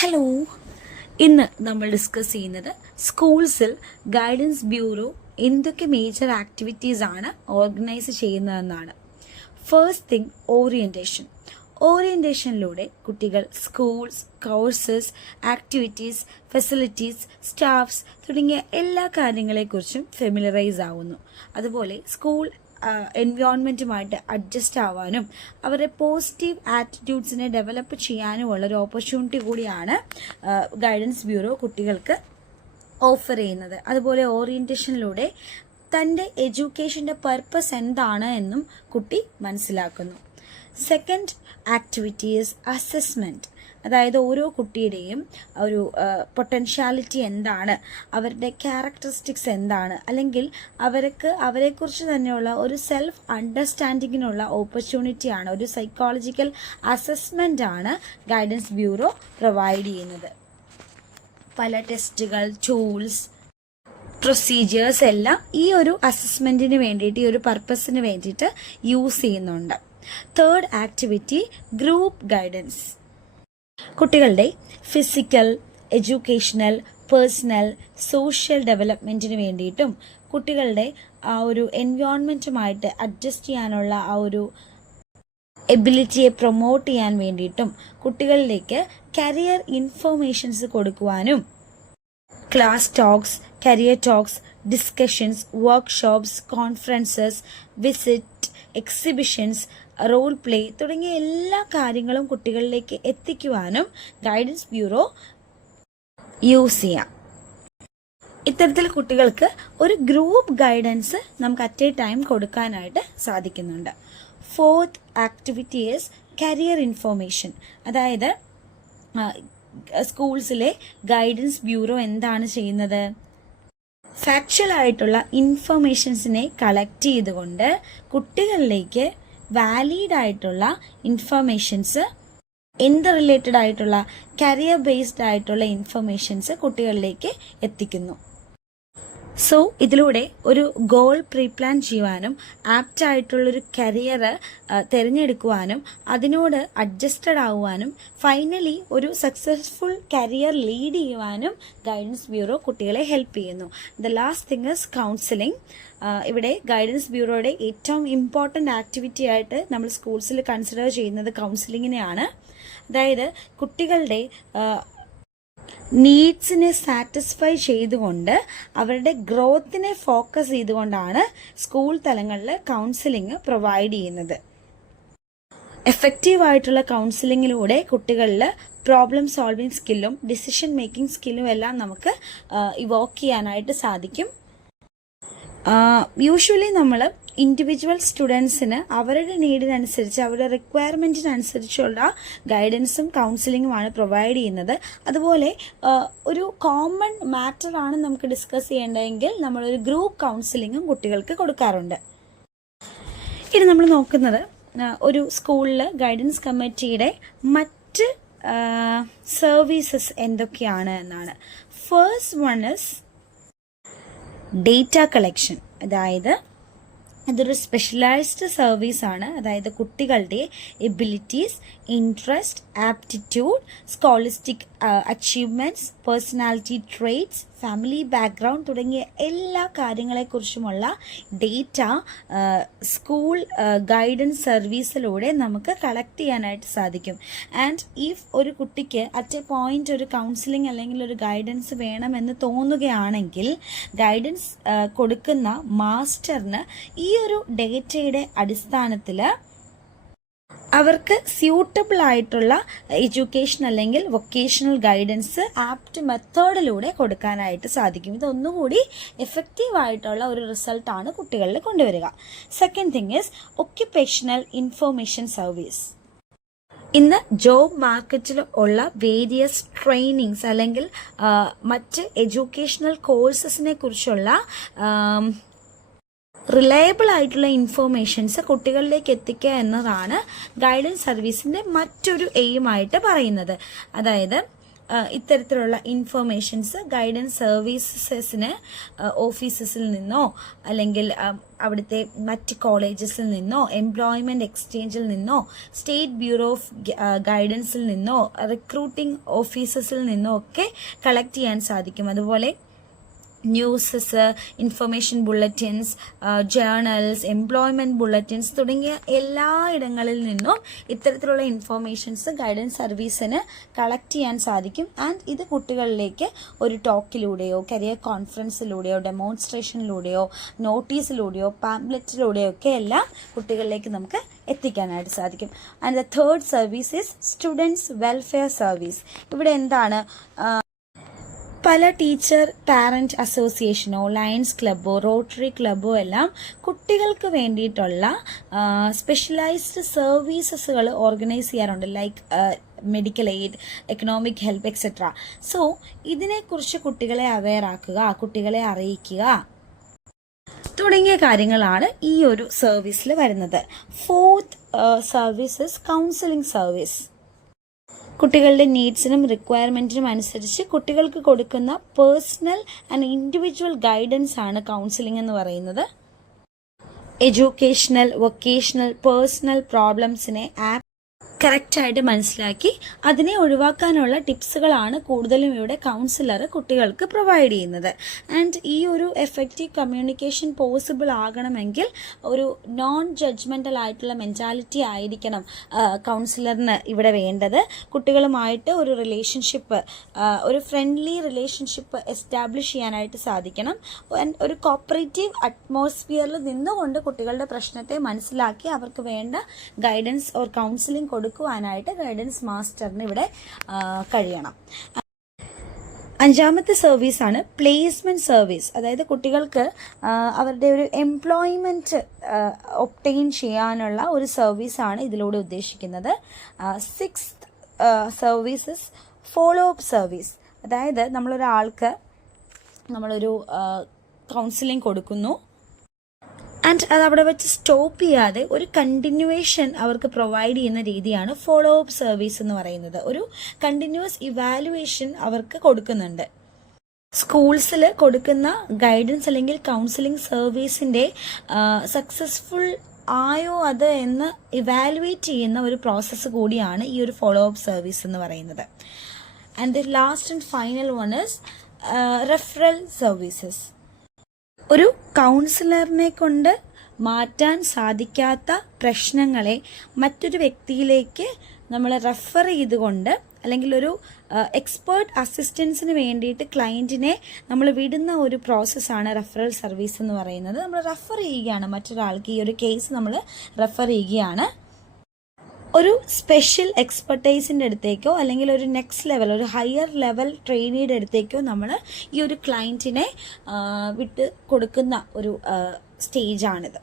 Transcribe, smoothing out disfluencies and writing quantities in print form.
Hello, ഇന്ന് നമ്മൾ discuss ചെയ്യുന്നത് സ്കൂൾസിൽ ഗൈഡൻസ് ബ്യൂറോ എന്തൊക്കെ മേജർ ആക്ടിവിറ്റീസ് ആണ് ഓർഗനൈസ് ചെയ്യുന്നതെന്നാണ്. ഫസ്റ്റ് തിങ്, ഓറിയന്റേഷനിലൂടെ കുട്ടികൾ schools, courses, activities, facilities, staffs തുടങ്ങിയ എല്ലാ കാര്യങ്ങളെക്കുറിച്ചും ഫെമിലറൈസ് ആവുന്നു. അതുപോലെ സ്കൂൾ എൻവയോൺമെൻറ്റുമായിട്ട് അഡ്ജസ്റ്റ് ആവാനും അവരുടെ പോസിറ്റീവ് ആറ്റിറ്റ്യൂഡ്സിനെ ഡെവലപ്പ് ചെയ്യാനുമുള്ള ഒരു ഓപ്പർച്യൂണിറ്റി കൂടിയാണ് ഗൈഡൻസ് ബ്യൂറോ കുട്ടികൾക്ക് ഓഫർ ചെയ്യുന്നത്. അതുപോലെ ഓറിയന്റേഷനിലൂടെ തൻ്റെ എഡ്യൂക്കേഷൻ്റെ പർപ്പസ് എന്താണ് എന്നും കുട്ടി മനസ്സിലാക്കുന്നു. Second activity is assessment. അതായത് ഓരോ കുട്ടിയുടെയും ഒരു പൊട്ടൻഷ്യാലിറ്റി എന്താണ്, അവരുടെ ക്യാരക്ടറിസ്റ്റിക്സ് എന്താണ്, അല്ലെങ്കിൽ അവരെക്കുറിച്ച് തന്നെയുള്ള ഒരു സെൽഫ് അണ്ടർസ്റ്റാൻഡിങ്ങിനുള്ള ഓപ്പർച്യൂണിറ്റിയാണ്, ഒരു സൈക്കോളജിക്കൽ അസസ്മെൻ്റ് ആണ് ഗൈഡൻസ് ബ്യൂറോ പ്രൊവൈഡ് ചെയ്യുന്നത്. പല ടെസ്റ്റുകൾ, ടൂൾസ്, പ്രൊസീജിയേഴ്സ് എല്ലാം ഈ ഒരു അസസ്മെൻറ്റിന് വേണ്ടിയിട്ട്, ഈ ഒരു പർപ്പസിന് വേണ്ടിയിട്ട് യൂസ് ചെയ്യുന്നുണ്ട്. Third activity, group guidance. കുട്ടികളുടെ ഫിസിക്കൽ, എഡ്യൂക്കേഷണൽ, പേഴ്സണൽ, സോഷ്യൽ ഡെവലപ്മെൻറ്റിന് വേണ്ടിയിട്ടും കുട്ടികളുടെ ആ ഒരു എൻവയോൺമെൻറ്റുമായിട്ട് അഡ്ജസ്റ്റ് ചെയ്യാനുള്ള ആ ഒരു എബിലിറ്റിയെ പ്രൊമോട്ട് ചെയ്യാൻ വേണ്ടിയിട്ടും കുട്ടികളിലേക്ക് കരിയർ ഇൻഫർമേഷൻസ് കൊടുക്കുവാനും class talks, career talks, discussions, workshops, conferences, visit, exhibitions, role play തുടങ്ങിയ എല്ലാ കാര്യങ്ങളും കുട്ടികളിലേക്ക് എത്തിക്കുവാനും ഗൈഡൻസ് ബ്യൂറോ യൂസ് ചെയ്യാം. ഇത്തരത്തിൽ കുട്ടികൾക്ക് ഒരു ഗ്രൂപ്പ് ഗൈഡൻസ് നമുക്ക് അറ്റ് എ ടൈം കൊടുക്കാനായിട്ട് സാധിക്കുന്നുണ്ട്. Fourth activity is career information. അതായത് സ്കൂൾസിലെ ഗൈഡൻസ് ബ്യൂറോ എന്താണ് ചെയ്യുന്നത്? ഫാക്ച്വൽ ആയിട്ടുള്ള ഇൻഫർമേഷൻസിനെ കളക്ട് ചെയ്തുകൊണ്ട് കുട്ടികളിലേക്ക് വാലിഡ് ആയിട്ടുള്ള ഇൻഫർമേഷൻസ്, എന്ത് റിലേറ്റഡ് ആയിട്ടുള്ള കരിയർ ബേസ്ഡ് ആയിട്ടുള്ള ഇൻഫർമേഷൻസ് കുട്ടികളിലേക്ക് എത്തിക്കുന്നു. സോ ഇതിലൂടെ ഒരു ഗോൾ പ്രീപ്ലാൻ ചെയ്യുവാനും ആപ്റ്റ് ആയിട്ടുള്ളൊരു കരിയർ തിരഞ്ഞെടുക്കുവാനും അതിനോട് അഡ്ജസ്റ്റഡ് ആവുവാനും ഫൈനലി ഒരു സക്സസ്ഫുൾ കരിയർ ലീഡ് ചെയ്യുവാനും ഗൈഡൻസ് ബ്യൂറോ കുട്ടികളെ ഹെൽപ്പ് ചെയ്യുന്നു. The last thing is counselling. ഇവിടെ ഗൈഡൻസ് ബ്യൂറോയുടെ ഏറ്റവും ഇമ്പോർട്ടൻ്റ് ആക്ടിവിറ്റി ആയിട്ട് നമ്മൾ സ്കൂൾസിൽ കൺസിഡർ ചെയ്യുന്നത് കൗൺസിലിങ്ങിനെയാണ്. അതായത് കുട്ടികളുടെ നീഡ്സിനെ സാറ്റിസ്ഫൈ ചെയ്തുകൊണ്ട് അവരുടെ ഗ്രോത്തിനെ ഫോക്കസ് ചെയ്തുകൊണ്ടാണ് സ്കൂൾ തലങ്ങളിൽ കൗൺസിലിംഗ് പ്രൊവൈഡ് ചെയ്യുന്നത്. എഫക്റ്റീവ് ആയിട്ടുള്ള കൗൺസിലിങ്ങിലൂടെ കുട്ടികളിൽ പ്രോബ്ലം സോൾവിങ് സ്കില്ലും ഡിസിഷൻ മേക്കിംഗ് സ്കില്ലും എല്ലാം നമുക്ക് ഇവോക്ക് ചെയ്യാനായിട്ട് സാധിക്കും. യൂഷ്വലി നമ്മൾ ഇൻഡിവിജ്വൽ സ്റ്റുഡൻസിന് അവരുടെ നീഡിനനുസരിച്ച്, അവരുടെ റിക്വയർമെൻറ്റിനനുസരിച്ചുള്ള ഗൈഡൻസും കൗൺസിലിങ്ങുമാണ് പ്രൊവൈഡ് ചെയ്യുന്നത്. അതുപോലെ ഒരു കോമൺ മാറ്ററാണ് നമുക്ക് ഡിസ്കസ് ചെയ്യേണ്ടതെങ്കിൽ നമ്മളൊരു ഗ്രൂപ്പ് കൗൺസിലിങ്ങും കുട്ടികൾക്ക് കൊടുക്കാറുണ്ട്. ഇനി നമ്മൾ നോക്കുന്നത് ഒരു സ്കൂളിൽ ഗൈഡൻസ് കമ്മിറ്റിയുടെ മറ്റ് സർവീസസ് എന്തൊക്കെയാണ് എന്നാണ്. First one is data collection. അതായത് ഇതൊരു സ്പെഷ്യലൈസ്ഡ് സർവീസാണ്. അതായത് കുട്ടികളുടെ abilities, interest, aptitude, scholastic achievements, personality traits, family background തുടങ്ങിയ എല്ലാ കാര്യങ്ങളെക്കുറിച്ചുമുള്ള ഡേറ്റ സ്കൂൾ ഗൈഡൻസ് സർവീസിലൂടെ നമുക്ക് കളക്ട് ചെയ്യാനായിട്ട് സാധിക്കും. ആൻഡ് ഇഫ് ഒരു കുട്ടിക്ക് അറ്റ് എ പോയിന്റ് ഒരു കൗൺസിലിംഗ് അല്ലെങ്കിൽ ഒരു ഗൈഡൻസ് വേണമെന്ന് തോന്നുകയാണെങ്കിൽ ഗൈഡൻസ് കൊടുക്കുന്ന മാസ്റ്ററിന് ഈ ഒരു ഡേറ്റയുടെ അടിസ്ഥാനത്തിൽ അവർക്ക് സ്യൂട്ടബിൾ ആയിട്ടുള്ള എഡ്യൂക്കേഷൻ അല്ലെങ്കിൽ വൊക്കേഷണൽ ഗൈഡൻസ് ആപ്റ്റ് മെത്തേഡിലൂടെ കൊടുക്കാനായിട്ട് സാധിക്കും. ഇതൊന്നുകൂടി എഫക്റ്റീവ് ആയിട്ടുള്ള ഒരു റിസൾട്ടാണ് കുട്ടികളിൽ കൊണ്ടുവരിക. Second thing is occupational information service. ഇന്ന് ജോബ് മാർക്കറ്റിൽ ഉള്ള വേരിയസ് ട്രെയിനിങ്സ് അല്ലെങ്കിൽ മറ്റ് എഡ്യൂക്കേഷണൽ കോഴ്സസിനെ കുറിച്ചുള്ള റിലയബിൾ ആയിട്ടുള്ള ഇൻഫോർമേഷൻസ് കുട്ടികളിലേക്ക് എത്തിക്കുക എന്നതാണ് ഗൈഡൻസ് സർവീസിൻ്റെ മറ്റൊരു എയിമായിട്ട് പറയുന്നത്. അതായത് ഇത്തരത്തിലുള്ള ഇൻഫർമേഷൻസ് ഗൈഡൻസ് സർവീസസിന് ഓഫീസസിൽ നിന്നോ അല്ലെങ്കിൽ അവിടുത്തെ മറ്റ് കോളേജസിൽ നിന്നോ എംപ്ലോയ്മെന്റ് എക്സ്ചേഞ്ചിൽ നിന്നോ സ്റ്റേറ്റ് ബ്യൂറോ ഓഫ് ഗൈഡൻസിൽ നിന്നോ റിക്രൂട്ടിംഗ് ഓഫീസസിൽ നിന്നോ ഒക്കെ കളക്ട് ചെയ്യാൻ സാധിക്കും. അതുപോലെ newses, information bulletins, journals, employment bulletins തുടങ്ങിയ എല്ലായിടങ്ങളിൽ നിന്നും ഇത്തരത്തിലുള്ള ഇൻഫർമേഷൻസ് ഗൈഡൻസ് സർവീസിന് കളക്ട് ചെയ്യാൻ സാധിക്കും. ആൻഡ് ഇത് കുട്ടികളിലേക്ക് ഒരു ടോക്കിലൂടെയോ കരിയർ കോൺഫറൻസിലൂടെയോ ഡെമോൺസ്ട്രേഷനിലൂടെയോ നോട്ടീസിലൂടെയോ പാംപ്ലെറ്റിലൂടെയോ ഒക്കെ എല്ലാം കുട്ടികളിലേക്ക് നമുക്ക് എത്തിക്കാനായിട്ട് സാധിക്കും. And the third service is students welfare service. ഇവിടെ എന്താണ്, പല ടീച്ചർ പാരന്റ് അസോസിയേഷനോ ലയൺസ് ക്ലബ്ബോ റോട്ടറി ക്ലബ്ബോ എല്ലാം കുട്ടികൾക്ക് വേണ്ടിയിട്ടുള്ള സ്പെഷ്യലൈസ്ഡ് സർവീസസുകൾ ഓർഗനൈസ് ചെയ്യാറുണ്ട്. Like medical aid, economic help etcetera. So ഇതിനെക്കുറിച്ച് കുട്ടികളെ അവെയർ ആക്കുക, കുട്ടികളെ അറിയിക്കുക തുടങ്ങിയ കാര്യങ്ങളാണ് ഈ ഒരു സർവീസിൽ വരുന്നത്. Fourth service is counselling service. കുട്ടികളുടെ നീഡ്സിനും റിക്വയർമെന്റിനും അനുസരിച്ച് കുട്ടികൾക്ക് കൊടുക്കുന്ന പേഴ്സണൽ ആൻഡ് ഇൻഡിവിജ്വൽ ഗൈഡൻസ് ആണ് കൗൺസിലിംഗ് എന്ന് പറയുന്നത്. എഡ്യൂക്കേഷണൽ, വൊക്കേഷണൽ, പേഴ്സണൽ പ്രോബ്ലംസിനെ കറക്റ്റായിട്ട് മനസ്സിലാക്കി അതിനെ ഒഴിവാക്കാനുള്ള ടിപ്സുകളാണ് കൂടുതലും ഇവിടെ കൗൺസിലർ കുട്ടികൾക്ക് പ്രൊവൈഡ് ചെയ്യുന്നത്. ആൻഡ് ഈ ഒരു എഫക്റ്റീവ് കമ്മ്യൂണിക്കേഷൻ പോസിബിൾ ആകണമെങ്കിൽ ഒരു നോൺ ജഡ്ജ്മെന്റൽ ആയിട്ടുള്ള മെന്റാലിറ്റി ആയിരിക്കണം കൗൺസിലറിന് ഇവിടെ വേണ്ടത്. കുട്ടികളുമായിട്ട് ഒരു റിലേഷൻഷിപ്പ്, ഒരു ഫ്രണ്ട്ലി റിലേഷൻഷിപ്പ് എസ്റ്റാബ്ലിഷ് ചെയ്യാനായിട്ട് സാധിക്കണം. ഒരു കോപ്പറേറ്റീവ് അറ്റ്മോസ്ഫിയറിൽ നിന്നുകൊണ്ട് കുട്ടികളുടെ പ്രശ്നത്തെ മനസ്സിലാക്കി അവർക്ക് വേണ്ട ഗൈഡൻസ് ഓർ കൗൺസിലിംഗ് കൊടുക്കുവാനായിട്ട് ഗൈഡൻസ് മാസ്റ്ററിന് ഇവിടെ കഴിയണം. അഞ്ചാമത്തെ സർവീസാണ് പ്ലേസ്മെന്റ് സർവീസ്. അതായത് കുട്ടികൾക്ക് അവരുടെ ഒരു എംപ്ലോയ്മെന്റ് ഒബ്ടെയിൻ ചെയ്യാനുള്ള ഒരു സർവീസാണ് ഇതിലൂടെ ഉദ്ദേശിക്കുന്നത്. Sixth services follow up service. അതായത് നമ്മളൊരു കൗൺസിലിംഗ് കൊടുക്കുന്നു ആൻഡ് അത് അവിടെ വെച്ച് സ്റ്റോപ്പ് ചെയ്യാതെ ഒരു കണ്ടിന്യൂവേഷൻ അവർക്ക് പ്രൊവൈഡ് ചെയ്യുന്ന രീതിയാണ് ഫോളോ അപ്പ് സർവീസ് എന്ന് പറയുന്നത്. ഒരു കണ്ടിന്യൂസ് ഇവാലുവേഷൻ അവർക്ക് കൊടുക്കുന്നുണ്ട്. സ്കൂൾസിൽ കൊടുക്കുന്ന ഗൈഡൻസ് അല്ലെങ്കിൽ കൗൺസിലിംഗ് സർവീസിന്റെ സക്സസ്ഫുൾ ആയോ അത് എന്ന് ഇവാലുവേറ്റ് ചെയ്യുന്ന ഒരു പ്രോസസ്സ് കൂടിയാണ് ഈ ഒരു ഫോളോ അപ്പ് സർവീസ് എന്ന് പറയുന്നത്. And the last and final one is referral services. ഒരു കൗൺസിലറിനെ കൊണ്ട് മാറ്റാൻ സാധിക്കാത്ത പ്രശ്നങ്ങളെ മറ്റൊരു വ്യക്തിയിലേക്ക് നമ്മൾ റെഫർ ചെയ്തുകൊണ്ട് അല്ലെങ്കിൽ ഒരു എക്സ്പേർട്ട് അസിസ്റ്റൻസിന് വേണ്ടിയിട്ട് ക്ലയൻറ്റിനെ നമ്മൾ വിടുന്ന ഒരു പ്രോസസ്സാണ് റെഫറൽ സർവീസ് എന്ന് പറയുന്നത്. നമ്മൾ റെഫർ ചെയ്യുകയാണ് മറ്റൊരാൾക്ക്, ഈ ഒരു കേസ് നമ്മൾ റെഫർ ചെയ്യുകയാണ്. ഒരു സ്പെഷ്യൽ എക്സ്പെർട്ടൈസിൻ്റെ അടുത്തേക്കോ അല്ലെങ്കിൽ ഒരു നെക്സ്റ്റ് ലെവൽ, ഒരു ഹയർ ലെവൽ ട്രെയിനിയുടെ അടുത്തേക്കോ നമ്മൾ ഈ ഒരു ക്ലയൻറ്റിനെ വിട്ട് കൊടുക്കുന്ന ഒരു സ്റ്റേജാണിത്.